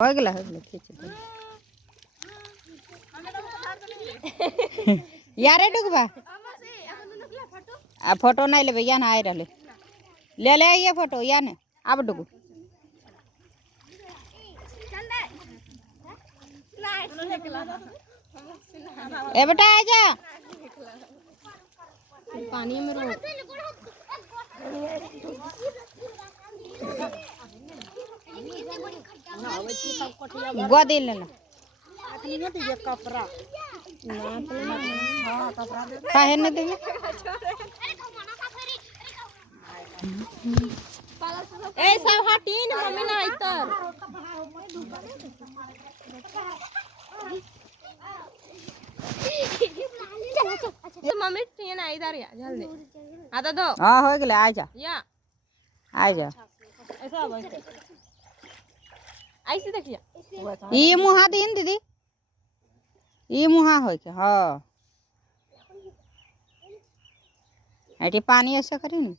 हो गला खींच दे यारे डुगबा आ फोटो नहीं लेबे या ना आइ रहले ले ले ये फोटो या ने अब डुगु ए बेटा आ जा पानी में रो गोदी ले ला काहे न देबे ए सब हटीन मम्मी ना इतर मम्मी ट्रेन आई इधर या जल्दी आता दो हां हो गेले आ जा या आ जा ऐसा बैठ ऐसे देखिए ई मुहा दिन दीदी ई मुहा होय के हां ऐटी पानी ऐसे करी न